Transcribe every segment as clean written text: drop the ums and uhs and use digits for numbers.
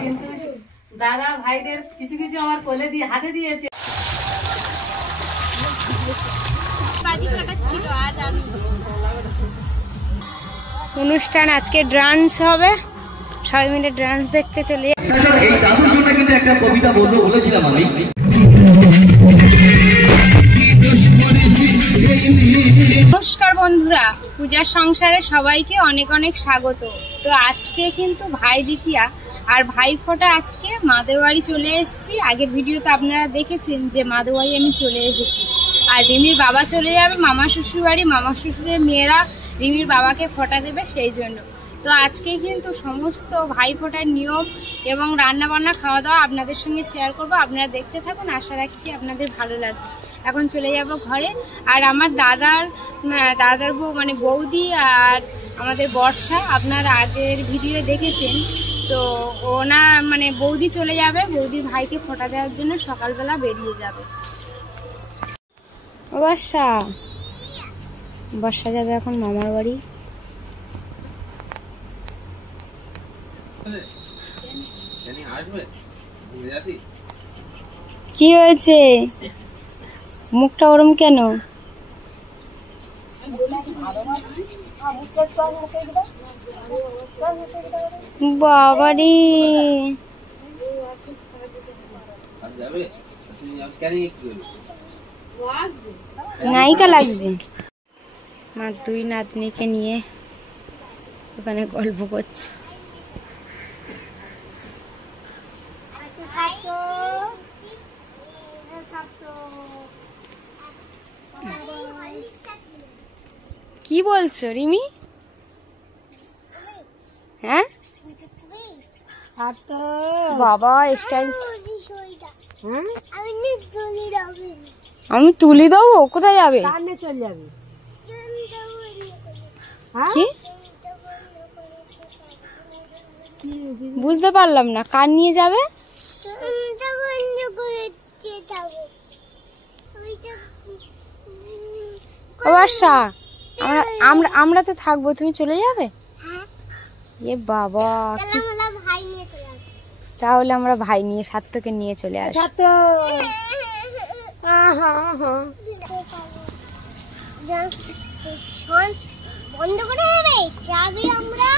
কিন্তু দাদা ভাইদের কিছু কিছু আমার কোলে দিয়ে হাতে দিয়েছে। অনুষ্ঠান আজকে ডান্স হবে, সবাই মিলে ডান্স দেখতে চলে। এই দাদুর জন্য কিন্তু একটা কবিতা বলবো বলেছিলাম আমি। নমস্কার বন্ধুরা, পূজার সংসারে সবাইকে অনেক অনেক স্বাগত। তো আজকে কিন্তু ভাই দ্বিতীয়া আর ভাইফোঁটা, আজকে মাদের বাড়ি চলে এসেছি। আগের ভিডিওতে আপনারা দেখেছেন যে মাদের বাড়ি আমি চলে এসেছি। আর রিমির বাবা চলে যাবে মামা শ্বশুর বাড়ি, মামা শ্বশুরের মেয়েরা রিমির বাবাকে ফোঁটা দেবে, সেই জন্য। তো আজকে কিন্তু সমস্ত ভাইফোঁটার নিয়ম এবং রান্নাবান্না খাওয়া দাওয়া আপনাদের সঙ্গে শেয়ার করব। আপনারা দেখতে থাকুন, আশা রাখছি আপনাদের ভালো লাগবে। এখন চলে যাব ঘরে। আর আমার দাদার বউ মানে বৌদি আর আমাদের বর্ষা আপনারা আগের ভিডিও দেখেছেন। তো ওনার মানে বৌদি চলে যাবে, বৌদির ভাইকে ফোঁটা দেওয়ার জন্য সকালবেলা বেরিয়ে যাবে। বর্ষা যাবে এখন মামার বাড়ি। কি হয়েছে, মুখটা ওরম কেন? বাবারি নায়িকা লাগছে। আমার দুই নাতনিকে নিয়ে ওখানে গল্প করছে। কি বলছো রিমি? হ্যাঁ বাবা স্টাইল। আমি তুলি দেবো? কোথায় যাবে? বুঝতে পারলাম না, কার নিয়ে যাবে? বর্ষা, আমরা তো থাকবো, তুমি চলে যাবে? এ বাবা, তাহলে আমরা ভাই নিয়ে সার্থকে নিয়ে চলে আসি। বন্ধ করে দেবে, চাবি আমরা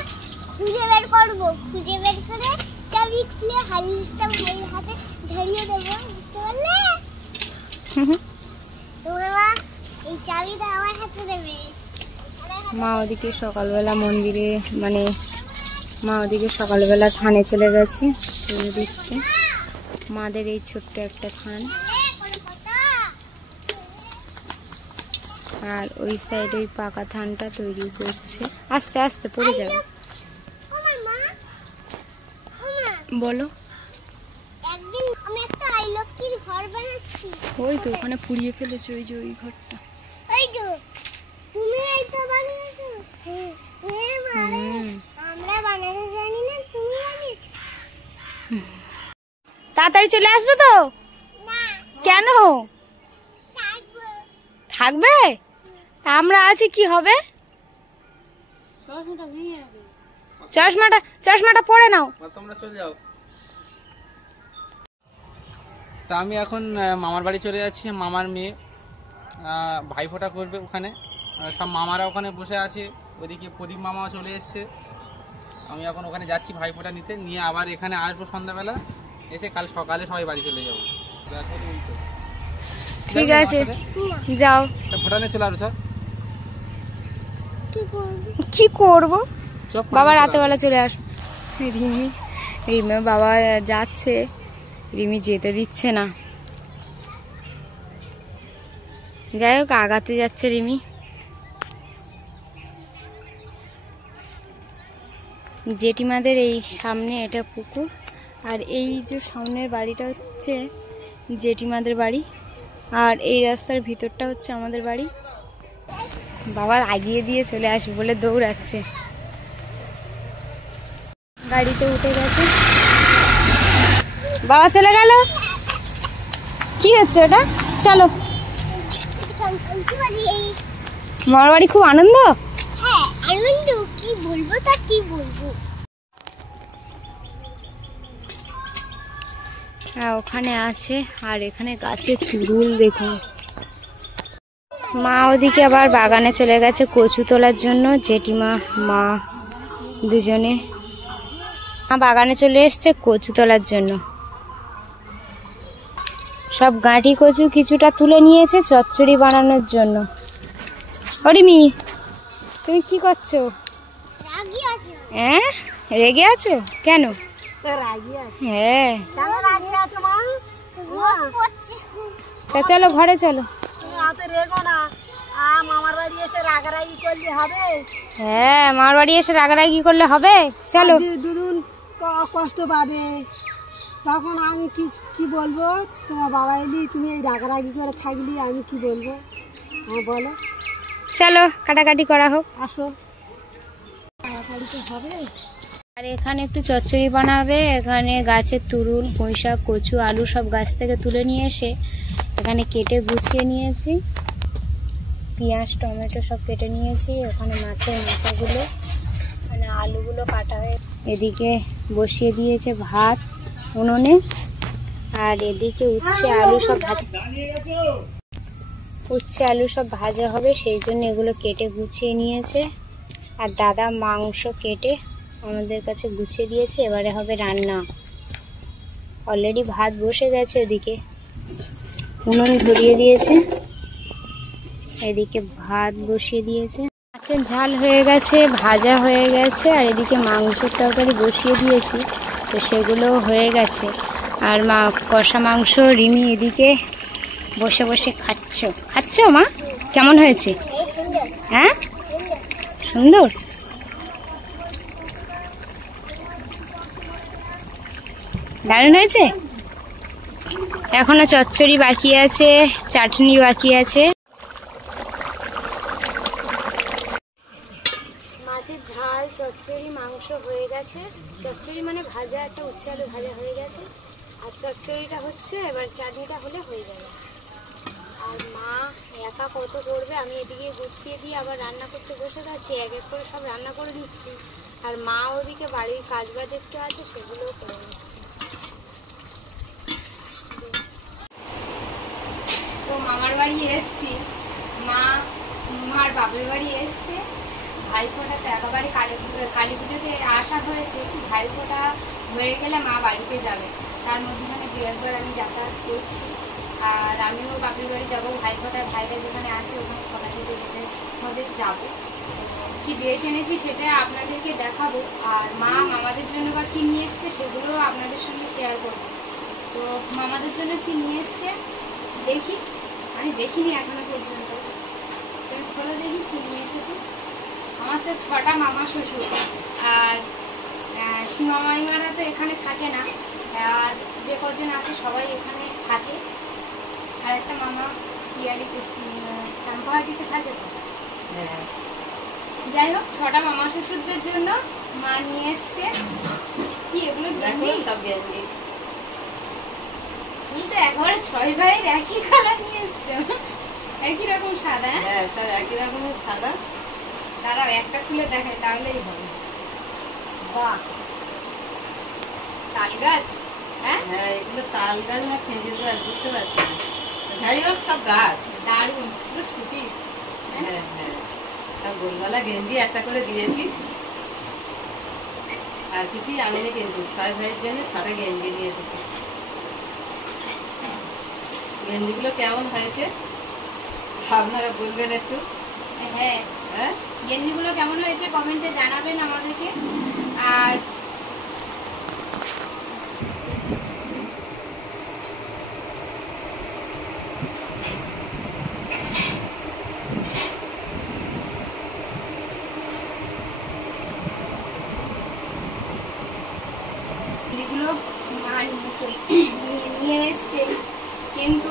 খুঁজে বের করবো, খুঁজে বের করে চাবি খুলে হালিশটা ভাইয়ের হাতে ধরিয়ে দেবো, বুঝতে পারলে? তোমরা এই চাবিটা আমার হাতে দেবে। মা ওদিকে সকালবেলা মন্দিরে মানে মা ওদিকে সকালবেলা থানে চলে গেছে, তৈরি দিচ্ছে মাদের এই ছোট্ট একটা থান। আর ওই সাইডে ওই পাকা থানটা তৈরি করছে, আস্তে আস্তে পড়ে যাবে। বলো। একদিন আমি একটা আই লক্ষ্মীর ঘর বানাচ্ছি। ওই তো ওখানে পুড়িয়ে ফেলেছে, ওই যে ওই ঘরটা। ওই তো তুমি এইটা বানিয়েছো? আমরা বানাতে জানি না, তুমি বানিয়েছো। তাড়াতাড়ি চলে আসবে তো? না। কেন? থাকবে? আমরা আছি, কি হবে? চশমাটা পরে নাও। তোমরা চলে যাও। তা আমি এখন মামার বাড়ি চলে যাচ্ছি। মামার মেয়ে ভাইফোঁটা করবে ওখানে, সব মামারা ওখানে বসে আছে। ওদিকে প্রদীপ মামাও চলে এসছে। আমি এখন ওখানে যাচ্ছি ভাইফোঁটা নিতে, নিয়ে আবার এখানে আসবো সন্ধ্যাবেলা, এসে কাল সকালে সবাই বাড়ি চলে যাবো। ঠিক আছে, যাও। ফোঁটা নিয়ে চলে আসো। কি করবো বাবা, রাতেবেলা চলে আসবো। রিমি বাবা যাচ্ছে, রিমি যেতে দিচ্ছে না। যাই হোক, আগাতে যাচ্ছে রিমি। জেঠিমাদের এই সামনে এটা পুকুর, আর এই যে সামনের বাড়িটা হচ্ছে জেঠিমাদের বাড়ি, আর এই রাস্তার ভিতরটা হচ্ছে আমাদের বাড়ি। বাবার আগিয়ে দিয়ে চলে আসবে বলে দৌড়াচ্ছে। গাড়িতে উঠে গেছে, বাবা চলে গেল। কি হচ্ছে ওটা? চলো। মামার বাড়ি খুব আনন্দ। হ্যাঁ আনন্দ, কি বলবো তা কি বলবো। ওখানে আছে। আর এখানে গাছে তুরুল দেখুন। মা ওদিকে আবার বাগানে চলে গেছে কচু তোলার জন্য। জেঠিমা মা দুজনে বাগানে চলে এসছে কচু তোলার জন্য। সব গাঁটি কচু কিছুটা তুলে নিয়েছে চচ্চড়ি বানানোর জন্য। অরিমি, তুমি কি করছো? হ্যাঁ, রেগে আছো কেন? হ্যাঁ, তা চলো ঘরে চলো। মামার বাড়ি এসে রাগারাগি করলে হবে? হ্যাঁ, মামার বাড়ি এসে রাগারাগি করলে হবে। চলো। দুদিন কষ্ট পাবে, তখন আমি কি বলবো? তোমার বাবা এলি, তুমি এই রাগারাগি করে থাকলি, আমি কি বলবো? হ্যাঁ বলো। চলো কাটাকাটি করা হোক, আসো। আর এখানে একটু চচ্চড়ি বানাবে। এখানে গাছের তুরুল, পুঁইশাক, কচু, আলু সব গাছ থেকে তুলে নিয়ে এসে এখানে কেটে গুছিয়ে নিয়েছি। পেঁয়াজ, টমেটো সব কেটে নিয়েছি। ওখানে মাছের মাথাগুলো, মানে আলুগুলো কাটা হয়ে এদিকে বসিয়ে দিয়েছে ভাত উনুনে। আর এদিকে উচ্ছে আলু সব ভাজা হবে, সেই জন্য এগুলো কেটে গুছিয়ে নিয়েছে। আর দাদা মাংস কেটে আমাদের কাছে গুছিয়ে দিয়েছে। এবারে হবে রান্না। অলরেডি ভাত বসে গেছে, ওদিকে উনুন ধরিয়ে দিয়েছে, এদিকে ভাত বসিয়ে দিয়েছে। মাছের ঝাল হয়ে গেছে, ভাজা হয়ে গেছে। আর এদিকে মাংসের তরকারি বসিয়ে দিয়েছি, তো সেগুলো হয়ে গেছে। আর কষা মাংস রিমি এদিকে বসে বসে খাচ্ছ মা? কেমন হয়েছে? হ্যাঁ, সুন্দর। দারুণ হয়েছে। এখনো চচ্চড়ি বাকি আছে, চাটনি বাকি আছে। মাছের ঝাল, চচ্চড়ি, মাংস হয়ে গেছে। চচ্চড়ি মানে ভাজা, একটা উচ্ছে আলু ভাজা হয়ে গেছে। আর চচ্চড়িটা হচ্ছে, এবার চাটনিটা হলে হয়ে যাবে। আর মা একা কত করবে, আমি এদিকে গুছিয়ে দিয়ে আবার রান্না করতে বসে গেছি। এক এক করে সব রান্না করে দিচ্ছি। আর মা ওদিকে বাড়ির কাজ বাজ একটু আছে, সেগুলোও করে নিচ্ছে। তো মামার বাড়ি এসছি, মার বাপের বাড়ি এসছে। ভাইফোঁটা তো একেবারে কালী পুজোতে আসা হয়েছে। ভাইফোঁটা হয়ে গেলে মা বাড়িতে যাবে, তার মধ্যখানে দু একবার আমি যাতায়াত করছি। আর আমিও বাপের বাড়ি যাবো। ভাইফোঁটার ভাইরা যেখানে আছে ওখানে খোলা দিতে যেতে হবে, যাবো। কি ড্রেস এনেছি সেটা আপনাদেরকে দেখাবো। আর মা মামাদের জন্য বা কি নিয়ে এসছে সেগুলো আপনাদের সঙ্গে শেয়ার করবো। তো মামাদের জন্য কি নিয়ে এসছে দেখি, আমি দেখিনি এখনো পর্যন্ত। তো খোলো দেখি কি নিয়ে এসেছে। আমার তো 6টা মামা শ্বশুর, আর সীমা মাইমারা তো এখানে থাকে না। আর যে কজন আছে সবাই এখানে থাকে। আর একটা মামা পিয়ালিতে, চাম্পাহাটিতে থাকে। তো যাই হোক, 6টা মামা শ্বশুরদের জন্য মা নিয়ে এসছে। কি এগুলো গেঞ্জি? সব গেঞ্জি। তুমি তো একবারে 6 ভাইয়ের একই কালার নিয়ে এসছো, একই রকম সাদা। হ্যাঁ স্যার, একই রকমের সাদা। দাঁড়াও একটা খুলে দেখায়, তাহলেই হবে। বাহ, তাল গাছ। হ্যাঁ, এগুলো তাল গাছ না খেজুর গাছ, বুঝতে পারছি না। যাই হোক, সব গাছ দারুণ, পুরো সুতির। হ্যাঁ হ্যাঁ, সব গোলগলা গেঞ্জি একটা করে দিয়েছি। আর কিছুই আনিনি, কিন্তু 6 ভাইয়ের জন্য 6টা গেঞ্জি নিয়ে এসেছি। গেঞ্জিগুলো কেমন হয়েছে আপনারা বলবেন একটু। হ্যাঁ হ্যাঁ, গেঞ্জিগুলো কেমন হয়েছে কমেন্টে জানাবেন আমাদেরকে। আর এগুলো নিয়ে এসছে, কিন্তু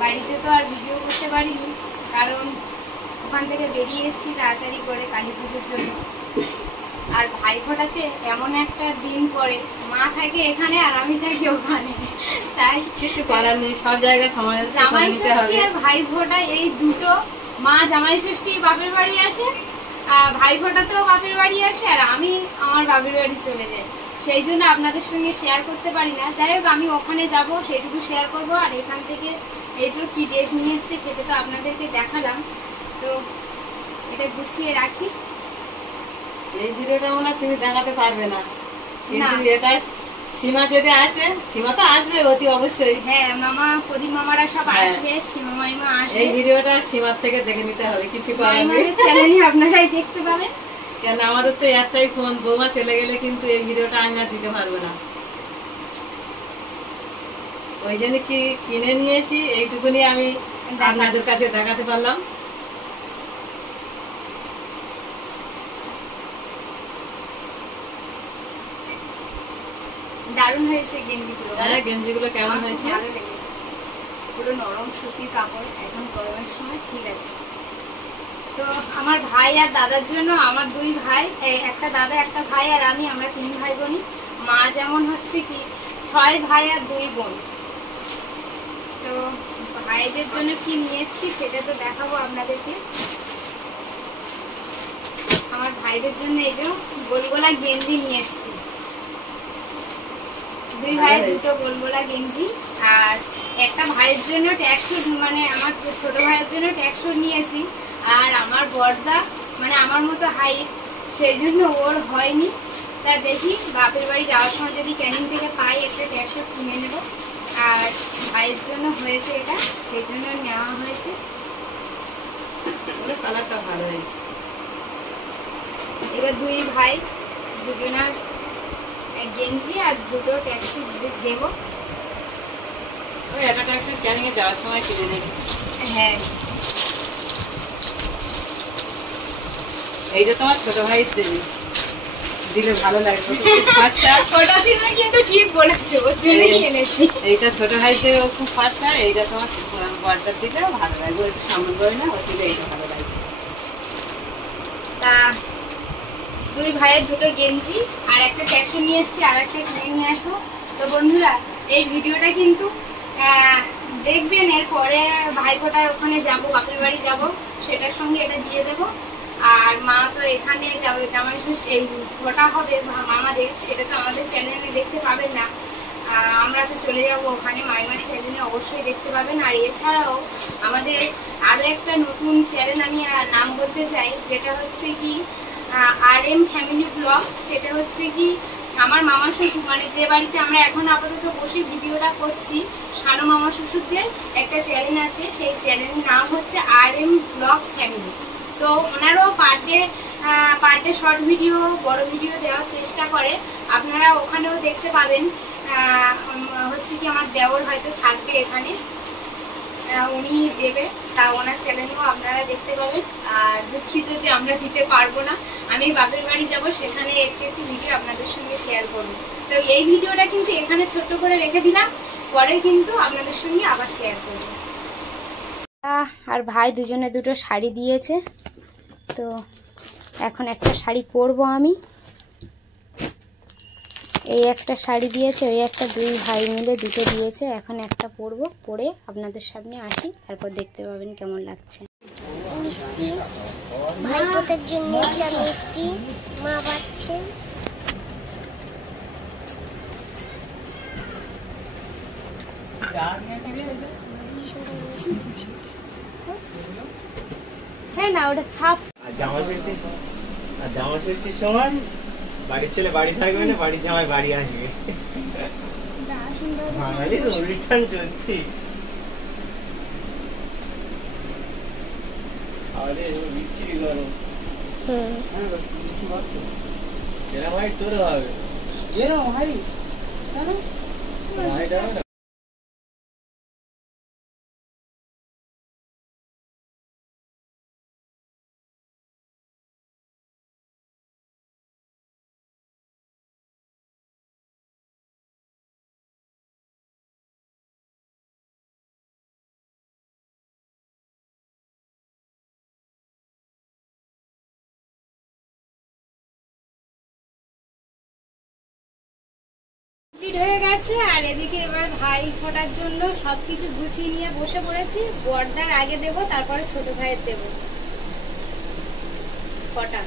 বাড়িতে তো আর ভিডিও করতে পারিনি, কারণ ওখান থেকে বেরিয়ে এসেছি তাড়াতাড়ি করে কালী পুজোর জন্য। আর ভাইফোঁটাতে এমন একটা দিন পরে, মা থাকে এখানে আর আমি থাকি ওখানে, তাই কিছু করার নেই, সব জায়গায় সময়। জামাই ষষ্ঠী আর ভাইফোঁটা এই দুটো, মা জামাই ষষ্ঠী বাপের বাড়ি আসে, ভাইফোঁটাতেও বাপের বাড়ি আসে, আর আমি আমার বাপের বাড়ি চলে যাই। সেই জন্য আপনাদের সঙ্গে শেয়ার করতে পারি না। যাই হোক, আমি ওখানে যাব, সেটুকু শেয়ার করব। আর এখান থেকে এই যে কি ড্রেস নিয়ে এসছে সেটা তো আপনাদেরকে দেখালাম। তো এটা গুছিয়ে রাখি। এই ভিডিওটা মনে হয় তুমি দেখাতে পারবে না, কিন্তু এটা সীমা যদি আসে, সীমা তো আসবে অতি অবশ্যই। হ্যাঁ, মামা প্রদীপ মামারা সব আসবে, সীমা মাইমা আসবে। এই ভিডিওটা সীমার থেকে দেখে নিতে হবে, কিছু করার নেই। মাইমাদের চ্যানেলে আপনারাই দেখতে পাবেন। কেন আমাদের তো একটাই ফোন, বৌমা চলে গেলে কিন্তু এই ভিডিওটা আমি আর দিতে পারবো না। ওই জন্য কি কিনে নিয়েছি, এইটুকুনি আমি আপনাদের কাছে দেখাতে পারলাম। দারুণ হয়েছে গেঞ্জিগুলো। হ্যাঁ, গেঞ্জিগুলো কেমন হয়েছে? ভালো লেগেছে, পুরো নরম সুতির কাপড়, এখন গরমের সময় ঠিক আছে। তো আমার ভাই আর দাদার জন্য, আমার দুই ভাই, একটা দাদা একটা ভাই আর আমি, আমরা 3 ভাই বোনই। মা যেমন হচ্ছে কি 6 ভাই আর 2 বোন। তো ভাইদের জন্য কি নিয়ে এসেছি সেটা তো দেখাবো আপনাদেরকে। আমার ভাইদের জন্য এই যে গোলগোলা গেঞ্জি নিয়ে এসেছি। 2 ভাই 2টো গোলগোলা গেঞ্জি, আর একটা ভাইয়ের জন্য ট্যাক্সুট, মানে আমার ছোট ভাইয়ের জন্য ট্যাক্সুট নিয়েছি। আর আমার বড়দা মানে আমার মতো হাইট, সেই জন্য ওর হয়নি। তা দেখি বাপের বাড়ি যাওয়ার সময় যদি ক্যানিং থেকে পাই একটা ট্যাক্সুট কিনে নেব। আর ভাইয়ের জন্য হয়েছে এটা, সেই জন্য নেওয়া হয়েছে। কালারটা ভালো হয়েছে। এবার 2 ভাই দুজনার গেঞ্জি আর 2টো ট্যাক্সুট দেবো। ওই একটা ট্যাক্সি ক্যানিং এ যাওয়ার সময় কিনে নেবে। হ্যাঁ, এইটা তোমার ছোট ভাই দেবে, দিলে ভালো লাগবে। ওটা দিলে কিন্তু ঠিক বলেছো, ওর জন্যই এনেছি। এইটা ছোট ভাই দেবে, ও খুব ফাঁসা। এইটা তোমার বড়টার দিলে ভালো লাগবে, একটু সামনে করে না, ও দিলে এইটা ভালো লাগবে। তা 2 ভাইয়ের 2টো গেঞ্জি আর একটা ট্যাক্সি নিয়ে এসেছি, আর একটা কিনে নিয়ে আসবো। তো বন্ধুরা, এই ভিডিওটা কিন্তু দেখবেন। এরপরে ভাইফোঁটার ওখানে যাবো, বাপের বাড়ি যাবো, সেটার সঙ্গে এটা দিয়ে দেবো। আর মা তো এখানে যাবে, জামাই ষষ্ঠী এই ফোঁটা হবে মামাদের, সেটা তো আমাদের চ্যানেলে দেখতে পাবেন না। আমরা তো চলে যাব ওখানে, মাইমার চ্যানেলে অবশ্যই দেখতে পাবেন। আর এছাড়াও আমাদের আরও একটা নতুন চ্যানেল আমি নাম বলতে চাই, যেটা হচ্ছে কি RM ফ্যামিলি ব্লগ। সেটা হচ্ছে কি আমার মামা শ্বশুর, মানে যে বাড়িতে আমরা এখন আপাতত বসে ভিডিওটা করছি, সানো মামা শ্বশুরদের একটা চ্যানেল আছে। সেই চ্যানেলের নাম হচ্ছে RM ব্লগ ফ্যামিলি। তো ওনারাও পার ডে শর্ট ভিডিও, বড় ভিডিও দেওয়ার চেষ্টা করে, আপনারা ওখানেও দেখতে পাবেন। হচ্ছে কি আমার দেওর হয়তো থাকবে এখানে, উনি দেবে, তা ওনার চ্যানেলেও আপনারা দেখতে পাবেন। আর দুঃখিত যে আমরা দিতে পারবো না, আমি বাপের বাড়ি যাব, সেখানে একটু ভিডিও আপনাদের সঙ্গে শেয়ার করবো। তো এই ভিডিওটা কিন্তু এখানে ছোট্ট করে রেখে দিলাম, পরে কিন্তু আপনাদের সঙ্গে আবার শেয়ার করবো। আর ভাই দুজনে 2টো শাড়ি দিয়েছে, তো এখন একটা শাড়ি পরবো আমি। এই একটা শাড়ি দিয়েছে, ওই একটা, 2 ভাই মিলে 2টো দিয়েছে। এখন একটা পরবো, পরে আপনাদের সামনে আসি, তারপর দেখতে পাবেন কেমন লাগছে। মিষ্টি ভাইফোঁটার জন্য একটা মিষ্টি মা পাচ্ছে। হ্যাঁ না, ওটা ছাপ। আর জামা ষষ্ঠীর সময় বাড়ির ছেলে বাড়ি থাকবে না, বাড়ির জামাই বাড়ি আসবে। বাঙালির অনুষ্ঠান সত্যি। আরে বিচ্ছিরি গরম। এরা ভাই তোর হবে, ভাই ভাইটা হয়ে গেছে। আর এদিকে এবার ভাই ফোটার জন্য সবকিছু গুছিয়ে নিয়ে বসে পড়েছি। বড়দার আগে দেব, তারপরে ছোট ভাইয়ের দেব ফোটা।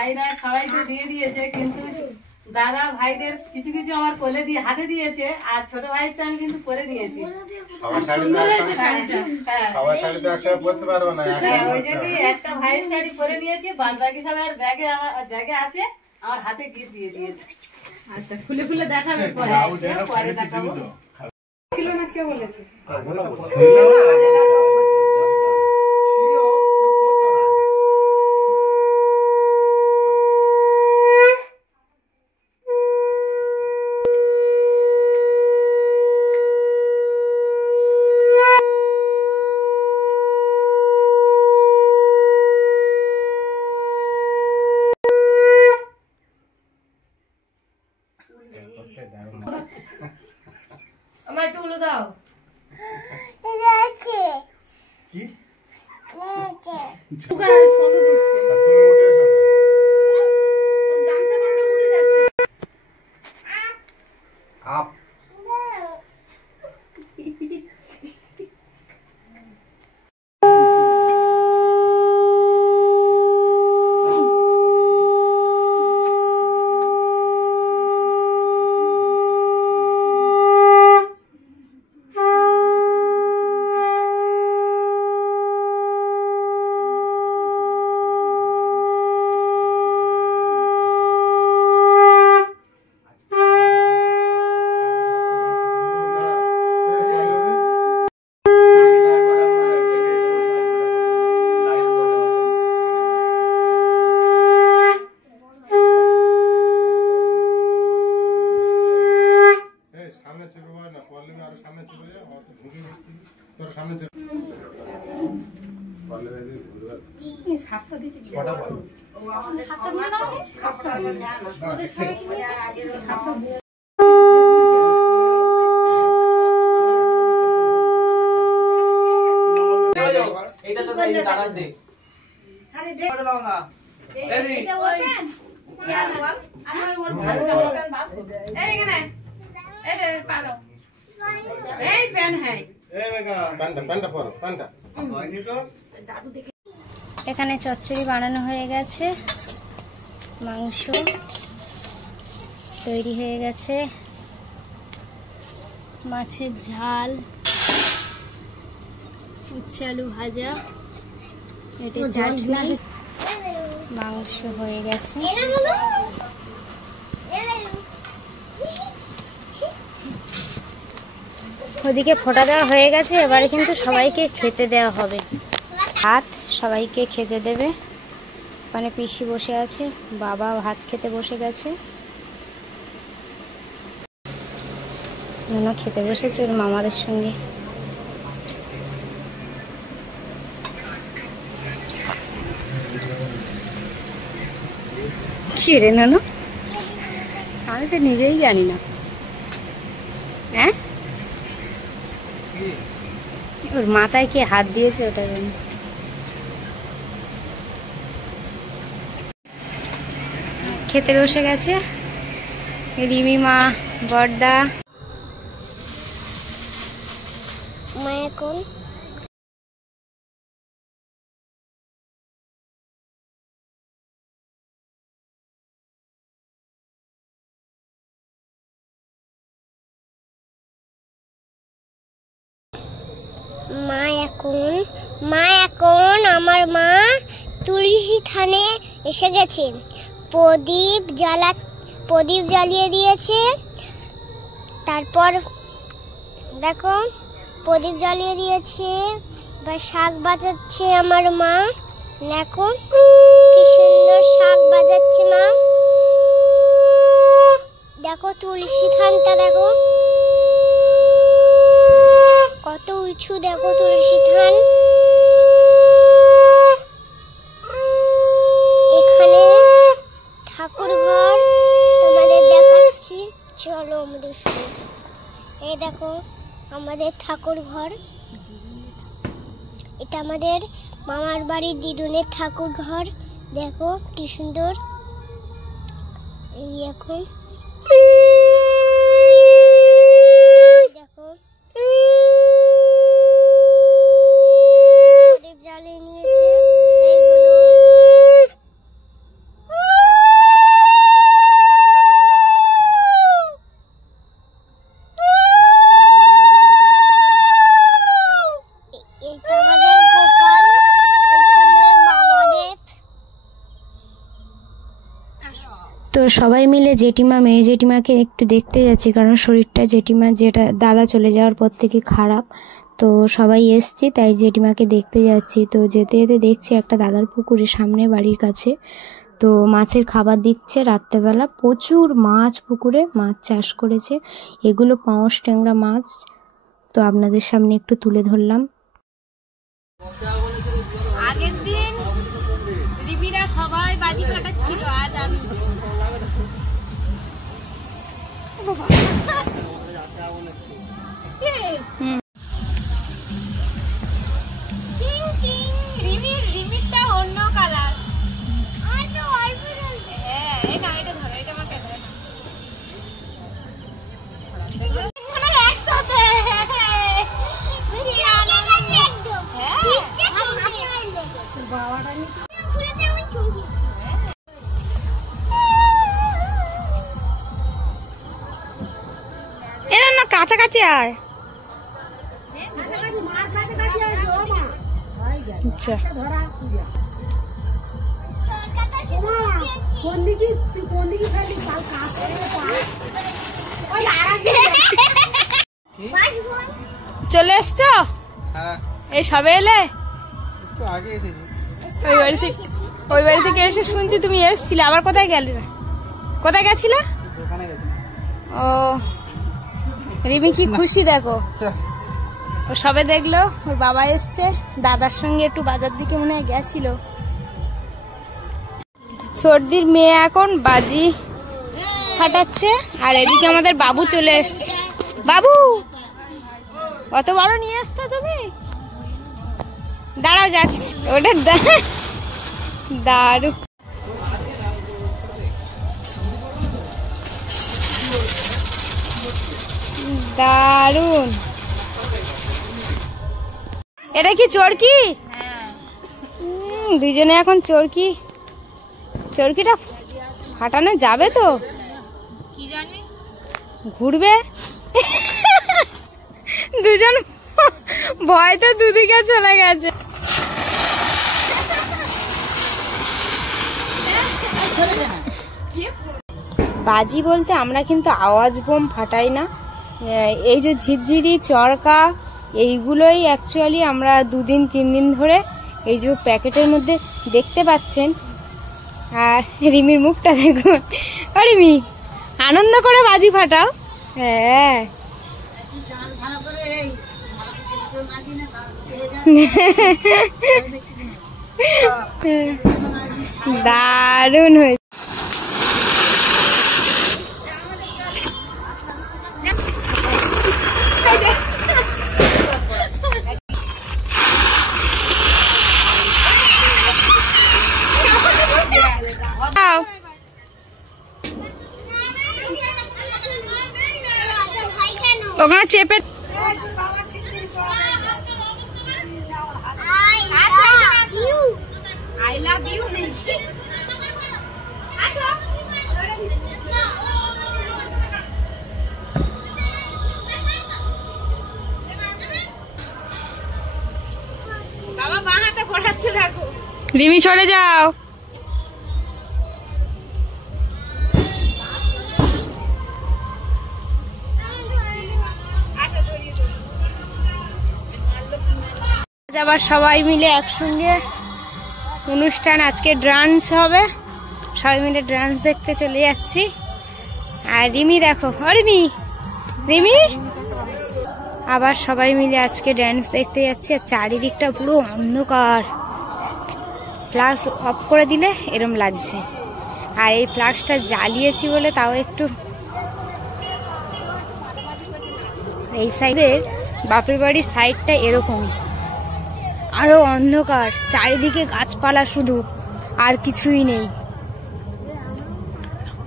ভাইরা সবাই তো দিয়ে দিয়েছে, কিন্তু দাদা ভাইদের কিছু কিছু আমার কোলে দিয়ে হাতে দিয়েছে, আর ছোট ভাইটা আমি কিন্তু করে দিয়েছি। ওই জন্য একটা ভাইয়ের শাড়ি পরে নিয়েছি, বাদ বাকি সবাই আর ব্যাগে আছে, আমার হাতে গিফট দিয়ে দিয়েছে। আচ্ছা, খুলে খুলে দেখাবে পরে। পরে দেখাবো। ছিল না, কে বলেছে? আমার একটু উলো দাও। কি? আপ এটা তো দাদা দে। আরে দাও না। এটা ওপেন আমার ওর ভালো এই এখানে এই দে পারো এই পেন হ্যাঁ এখানে চচ্চড়ি বানানো হয়ে গেছে, মাংস তৈরি হয়ে গেছে, মাছের ঝাল, উচ্ছে আলু ভাজা, এটা চাটনি, মাংস হয়ে গেছে। ওদিকে ফোঁটা দেওয়া হয়ে গেছে, এবারে কিন্তু সবাইকে খেতে দেওয়া হবে। ভাত সবাইকে খেতে দেবে। ওখানে পিসি বসে আছে, বাবা ভাত খেতে বসে গেছে, খেতে বসেছে ওর মামাদের সঙ্গে। কি রে নানু, আমি তো নিজেই জানি না। হ্যাঁ, ওর মাথায় কে হাত দিয়েছে ওটা জানি। খেতে বসে গেছে রিমি মা, বড়দা। মা এখন আমার মা তুলসী থানে এসে গেছে, প্রদীপ জ্বালিয়ে দিয়েছে। তারপর দেখো প্রদীপ জ্বালিয়ে দিয়েছে, এবার শাক বাজাচ্ছে আমার মা। দেখো কি সুন্দর শাক বাজাচ্ছে মা। দেখো তুলসী থানটা দেখো। টুসু দেখো তুলসী থান। এখানে ঠাকুর ঘর তোমাদের দেখাচ্ছি, চলো আমাদের সঙ্গে। এই দেখো আমাদের ঠাকুর ঘর, এটা আমাদের মামার বাড়ির দিদুনের ঠাকুর ঘর। দেখো কি সুন্দর। এই এখন দেখো প্রদীপ জ্বালিয়ে নিয়েছে। এইগুলো এটা আমাদের গোপাল, এটা আমাদের বাবাদেব। তো সবাই মিলে জেঠিমা মেয়ে জেঠিমাকে একটু দেখতে যাচ্ছি, কারণ শরীরটা জেঠিমা যেটা দাদা চলে যাওয়ার পর থেকে খারাপ। তো সবাই এসছি তাই জেঠিমাকে দেখতে যাচ্ছি। তো যেতে যেতে দেখছি একটা দাদার পুকুরের সামনে বাড়ির কাছে তো মাছের খাবার দিচ্ছে রাত্রেবেলা। প্রচুর মাছ, পুকুরে মাছ চাষ করেছে। এগুলো পাঙস ট্যাংরা মাছ। তো আপনাদের সামনে একটু তুলে ধরলাম। আগের দিন রিমিরা সবাই বাজি ফাটাচ্ছিল, আজ আমি। রিমিরটা অন্য কালার। হ্যাঁ, এটা ধরো, এটা আমাকে ধরো। একসাথে কাছাকাছি আয়। আচ্ছা চলে এসছো? হ্যাঁ, এই সবে এলে? একটু আগে এসেছি। ওই বাড়ি থেকে এসে শুনছি তুমি এসছিলে। আবার কোথায় গেলে? কোথায় গেছিলে? দোকানে গেছি। ও, রিমি কি খুশি দেখো। আচ্ছা, ও সবে দেখলো ওর বাবা এসছে, দাদার সঙ্গে একটু বাজার দিকে মনে হয় গেছিল। ছোটদির মেয়ে এখন বাজি ফাটাচ্ছে, আর এদিকে আমাদের বাবু চলে এসছে। বাবু, অত বড় নিয়ে আসতো তুমি? দাঁড়াও যাচ্ছি। ওটা দারুণ। দারুণ। এটা কি চরকি? দুজনে এখন চরকিটা ফাটানো যাবে তো? কি জানি, ঘুরবে। দুজন ভয় তো দুদিকে চলে গেছে। বাজি বলতে আমরা কিন্তু আওয়াজ বোম ফাটাই না। এই যে ঝিরঝিরি, চরকা, এইগুলোই অ্যাকচুয়ালি আমরা 2 দিন 3 দিন ধরে এই যে প্যাকেটের মধ্যে দেখতে পাচ্ছেন। আর রিমির মুখটা দেখুন। রিমি, আনন্দ করে বাজি ফাটাও। হ্যাঁ, দারুণ হয়েছে। ওখানে চেপে I love you. বাবা বাঁ হাতে ঘোরাচ্ছে দেখো। রিমি সরে যাও। আবার সবাই মিলে একসঙ্গে অনুষ্ঠান, আজকে ডান্স হবে, সবাই মিলে ডান্স দেখতে চলে যাচ্ছি। আর রিমি দেখো, রিমি আবার সবাই মিলে আজকে ড্যান্স দেখতে যাচ্ছে। চারিদিকটা পুরো অন্ধকার, ফ্ল্যাশ অফ করে দিলে এরম লাগছে। আর এই ফ্ল্যাশটা জ্বালিয়েছি বলে তাও একটু, এই সাইডের বাপের বাড়ির সাইডটা এরকমই, আরো অন্ধকার, চারিদিকে গাছপালা শুধু, আর কিছুই নেই।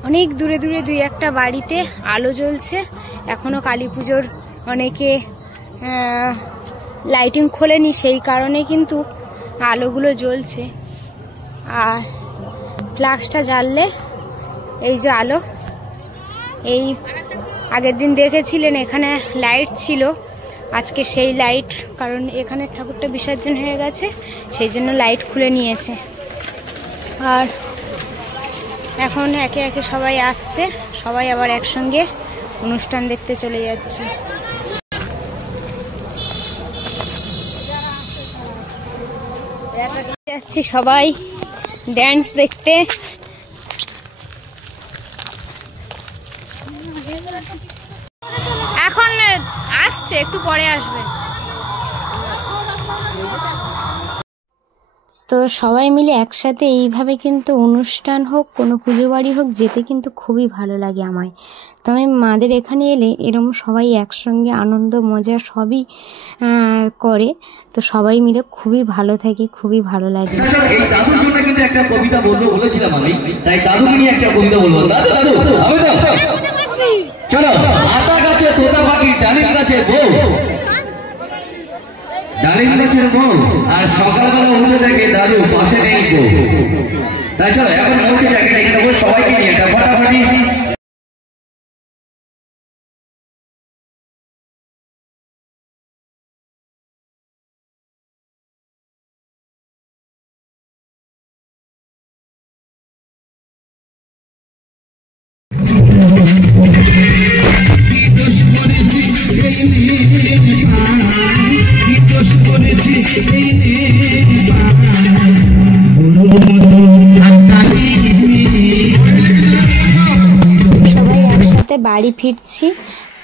অনেক দূরে দূরে দুই একটা বাড়িতে আলো জ্বলছে। এখনো কালী পুজোর অনেকে লাইটিং খোলেনি, সেই কারণে কিন্তু আলোগুলো জ্বলছে। আর ফ্ল্যাশটা জ্বাললে এই যে আলো, এই আগের দিন দেখেছিলেন এখানে লাইট ছিল, আজকে সেই লাইট, কারণ এখানে ঠাকুরটা বিসর্জন হয়ে গেছে সেই জন্য লাইট খুলে নিয়েছে। আর এখন একে একে সবাই আসছে, সবাই আবার একসঙ্গে অনুষ্ঠান দেখতে চলে যাচ্ছে। যাচ্ছি সবাই ড্যান্স দেখতে। এখন আসছে, একটু পরে আসবে। তো সবাই মিলে একসাথে এইভাবে কিন্তু অনুষ্ঠান হোক, কোনো পুজো বাড়ি হোক, যেতে কিন্তু খুবই ভালো লাগে আমায়। তো আমি মাদের এখানে এলে এরকম সবাই একসঙ্গে আনন্দ মজা সবই করে, তো সবাই মিলে খুবই ভালো থাকি, খুবই ভালো লাগে। এই দাদুর জন্য কিন্তু একটা কবিতা বলেছিলাম আমি, তাই দাদুকে নিয়ে একটা কবিতা বলবো। দাদু দাদু হবে তো? চলো। আতা গাছে তোতা পাখি, ডালিম গাছে বউ, ডালিম গাছের বউ, আর সকালবেলা উঠে দেখে দাদু পাশে নেই বউ। তাই চলো এখন পৌঁছে যাকে ডেকে নেবো সবাইকে নিয়ে একটা ফাটাফাটি। বাড়ি ফিরছি,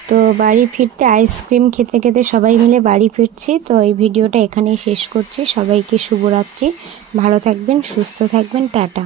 তো বাড়ি ফিরতে আইসক্রিম খেতে খেতে সবাই মিলে বাড়ি ফিরছি। তো এই ভিডিওটা এখানেই শেষ করছি। সবাইকে শুভরাত্রি, ভালো থাকবেন, সুস্থ থাকবেন, টাটা।